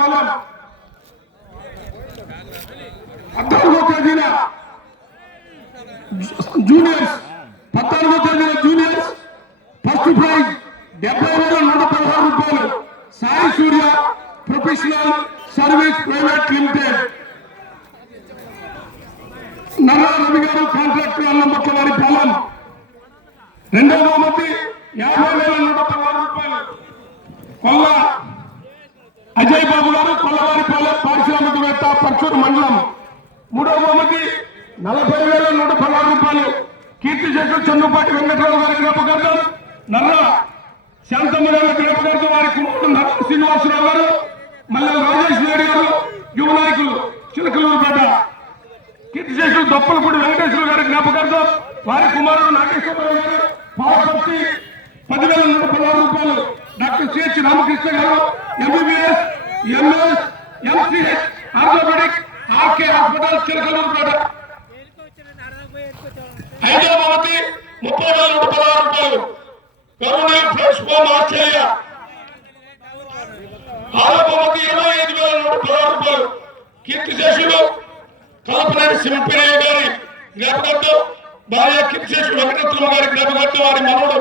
పాలెం 14వ తేదీన జూనియర్స్ 14వ తేదీన juniors first prize 70,116 రూపాయలు Sai Surya professional service private limited Narra Ravi గారు కాంట్రాక్టర్ అన్నమట్ల వారి పాలెం. రెండవ బహుమతి 50,116 రూపాయలు కొల్ల అజయ్ బాబు గారు కొల్లవారి పాలెం పారిశ్రామికవేత్త పర్చూరు మండలం. మూడవ బహుమతి 40,116 రూపాయలు కీర్తి శేఖర్ చందుపాటి వెంకటరావు గారి జ్ఞాపకార్థం నర్రా శాంతమ్మ గారి జ్ఞాపకార్థం వారి కుమారుడు నర్రా శ్రీనివాసరావు గారు మల్లెల రాజేష్ నాయుడు గారు యువ నాయకులు చిలకలూరుపేట. కీర్తి శేషులు దొప్పలపూడి వెంకటేశ్వర గారి జ్ఞాపకార్థం వారి కుమారుడు నాగేశ్వరరావు గారు పావపర్తి 10,116 రూపాయలు. Doctor CH Ramakrishna garu MBBS MS MCh orthopaedic RK hospital Chilakaluripet. ఐదవ బహుమతి 30,116 రూపాయలు కరుణీయ ఫ్రెండ్స్ హోమ్ ఆస్ట్రేలియా. ఆరవ బహుమతి 25,116 రూపాయలు కీర్తి శేషులు కల్పనేని సింపిరయ్య గారి జ్ఞాపకార్థం భార్య కీర్తి శేషులు వెంకటరత్నమ్మ గారి జ్ఞాపకార్థం వారి మనవడు